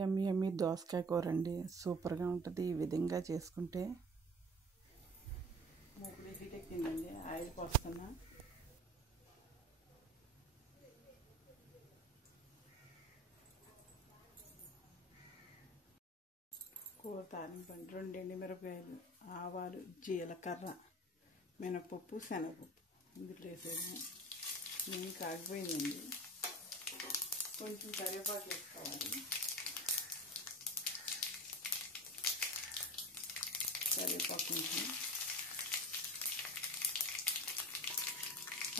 యమ్మీ యమ్మీ దోసకాయ కూర అండి, సూపర్గా ఉంటుంది. ఈ విధంగా చేసుకుంటే మూకుడు హీట్ ఎక్కిందండి. ఆయిల్ పోస్తున్నా. కూర తాలింపండి. 2 ఎండుమిరపకాయలు, ఆవాలు, జీలకర్ర, మినపప్పు, శనగపప్పు ఇందులో వేసేది. నేను కాగిపోయిందండి. కొంచెం కరివేపాకు వేసుకోవాలి. కరివేపాకు కొంచెం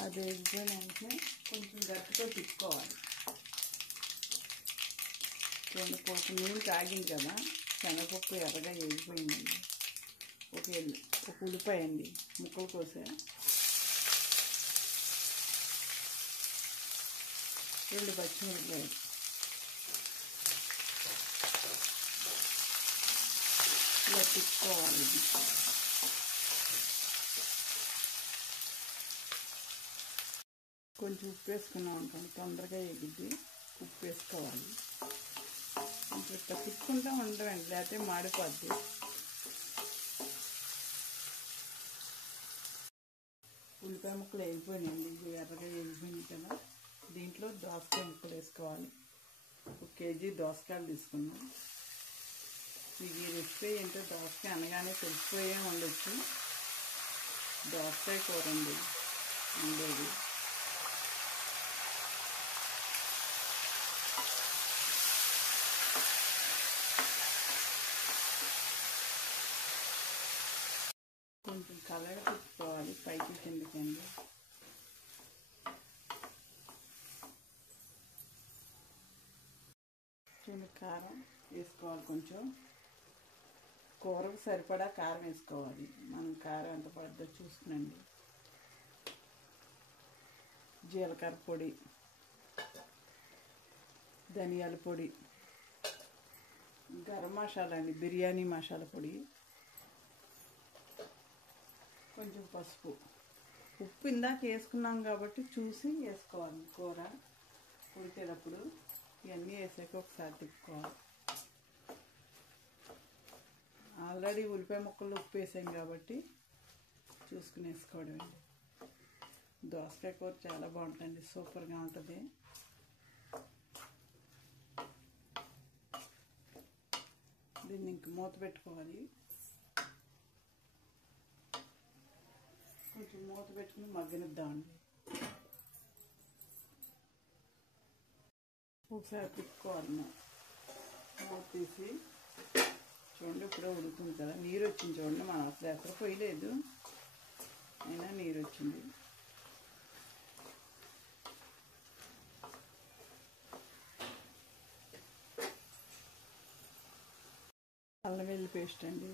అది వేగిపోయిన వెంటనే కొంచెం గట్టిగా తిప్పుకోవాలి. చూడండి, కొంచెం నీళ్ళు కాగింది కదా, శనగపప్పు ఎర్రగా వేగిపోయిందండి. ఒక ఉల్లిపాయ అండి ముక్కలు కోసా, 2 పచ్చిమిరపకాయలు, ఇలా తిప్పుకోవాలి. కొంచెం ఉప్పు వేసుకున్నాం అనుకోండి, తొందరగా ఎగిద్ది. ఉప్పు వేసుకోవాలి. ఇట్లా తిప్పుకుంటూ ఉండవండి, లేకపోతే మాడిపోద్ది. ఉల్లిపాయ ముక్కలు వేగిపోయినాయండి, ఇది ఎర్రగా వేగిపోయింది కదా. దీంట్లో దోసకాయ ముక్కలు వేసుకోవాలి. 1 కేజీ దోసకాయలు తీసుకున్నాం. మీకు ఈ రెసిపీ ఏంటో దోసకాయ అనగానే తెలిసిపోయే ఉండొచ్చు. దోసకాయ కూర అండి ఉండేది. కొంచెం కలర్ తిప్పుకోవాలి, పైకి కిందకండి. చిన్న కారం వేసుకోవాలి. కొంచెం కూరకు సరిపడా కారం వేసుకోవాలి. మనం కారం ఎంత పడుతుందో చూసుకునండి. జీలకర్ర పొడి, ధనియాల పొడి, గరం మసాలా అండి, బిర్యానీ మసాలా పొడి, కొంచెం పసుపు, ఉప్పు ఇందాక వేసుకున్నాం కాబట్టి చూసి వేసుకోవాలి. కూర ఉడికేటప్పుడు ఇవన్నీ వేసాక ఒకసారి తిప్పుకోవాలి. ఆల్రెడీ ఉల్లిపాయ ముక్కలు ఉప్పు వేసాం కాబట్టి చూసుకుని వేసుకోవడమే. దోసకాయ కూర చాలా బాగుంటుంది, సూపర్గా ఉంటుంది. దీన్ని ఇంక మూత పెట్టుకోవాలి. కొంచెం మూత పెట్టుకుని మగ్గనిద్దామండి. ఒకసారి తిప్పుకోవాలి. మూత తీసి చూడండి, ఇప్పుడే ఉడుకుతుంది కదా, నీరు వచ్చింది చూడండి. మనం అసలు ఎక్కడ పోయలేదు, అయినా నీరు వచ్చింది. అల్లం వెల్లుల్లి పేస్ట్ అండి,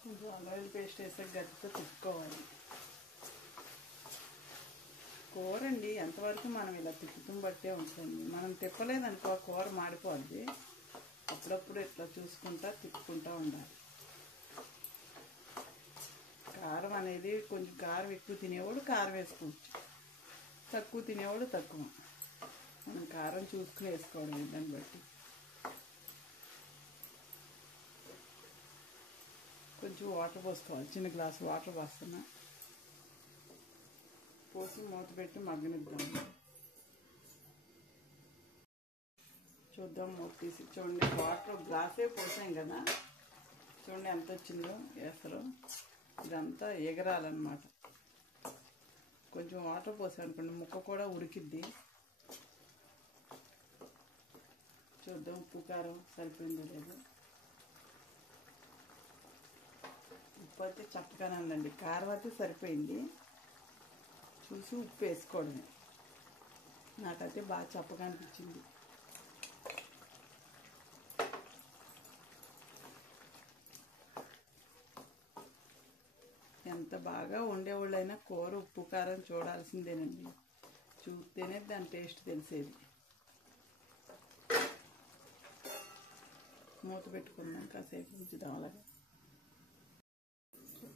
కొంచెం అల్లం వెల్లుల్లి పేస్ట్ వేసాక గట్టితో తిప్పుకోవాలి. కూర అండి ఎంతవరకు మనం ఇలా తిప్పుతం బట్టే ఉంటుంది. మనం తిప్పలేదనుకో కూర మాడిపోద్ది. అప్పుడప్పుడు ఇట్లా చూసుకుంటా తిప్పుకుంటూ ఉండాలి. కారం అనేది కొంచెం కారం ఎక్కువ తినేవాడు కారం వేసుకోవచ్చు, తక్కువ తినేవాడు తక్కువ. మనం కారం చూసుకుని వేసుకోవడం దాన్ని బట్టి. కొంచెం వాటర్ పోసుకోవాలి. చిన్న గ్లాసు వాటర్ పోస్తున్నా. పోసి మూత పెట్టి మగ్గనిద్దాం. చూద్దాం, మూత తీసి చూడండి. వాటర్ గ్లాసే పోసాం కదా, చూడండి ఎంత వచ్చిందో. అసలు ఇదంతా ఎగరాలన్నమాట. కొంచెం వాటర్ పోసాం అనుకోండి, ముక్క కూడా ఉడికిద్ది. చూద్దాం ఉప్పు కారం సరిపోయిందో లేదో. ఉప్పు అయితే చప్పగానే ఉందండి, కారం అయితే సరిపోయింది. చూసి ఉప్పు వేసుకోవడమే. నాకైతే బాగా చప్పగా అనిపించింది. ఎంత బాగా వండేవాళ్ళైనా కూర ఉప్పు కారం చూడాల్సిందేనండి. చూస్తేనే దాని టేస్ట్ తెలిసేది. మూత పెట్టుకుందాం, కాసేపు ఉంచుదాం అలాగే.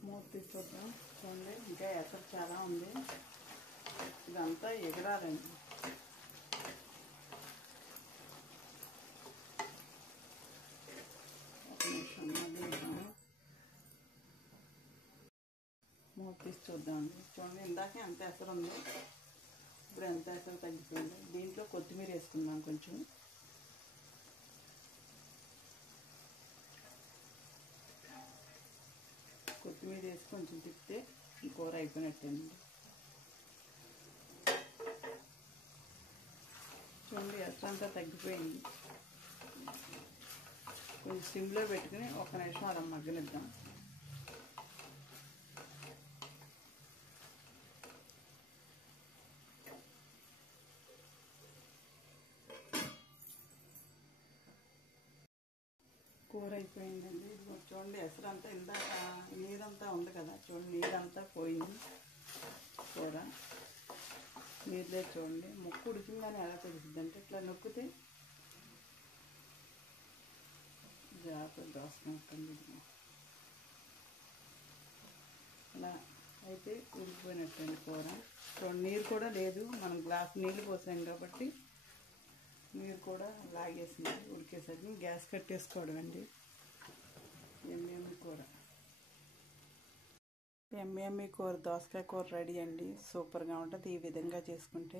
మూత తీసి చూద్దాం. చూడండి, ఇంకా ఎసరు చాలా ఉంది. ఇదంతా ఎగరాలండి. చూద్దామండి. చూడండి ఇందాకే ఎంత ఎసరు ఉంది, ఇప్పుడు ఎంత ఎసరు తగ్గిపోయింది. దీంట్లో కొత్తిమీర వేసుకుందాం కొంచెం. కొత్తిమీర వేసి కొంచెం తిప్పితే కూర అయిపోయినట్టేనండి. చూడండి ఎసరు అంతా తగ్గిపోయింది. కొంచెం సిమ్లో పెట్టుకుని 1 నిమిషం అలా మగ్గనిద్దాం. కూర అయిపోయిందండి. చూడండి ఎసరు అంతా ఇందాక నీరంతా ఉంది కదా, చూడండి నీరంతా పోయింది. కూర నీరులే చూడండి. ముక్కు ఉడికిందని ఎలా తెలుస్తుంది అంటే ఇట్లా నొక్కితే జాగ్రత్త దోసకండి. అలా అయితే ఉడికిపోయినట్టండి కూర. చూడండి నీరు కూడా లేదు, మనం గ్లాస్ నీళ్ళు పోసాం కాబట్టి నీరు కూడా లాగేసింది. ఉడికేసరికి గ్యాస్ కట్టేసుకోవడం అండి. ఎమ్మెమ్మి కూర, ఎమ్మెమ్మి కూర, దోసకాయ కూర రెడీ అండి. సూపర్గా ఉంటుంది ఈ విధంగా చేసుకుంటే.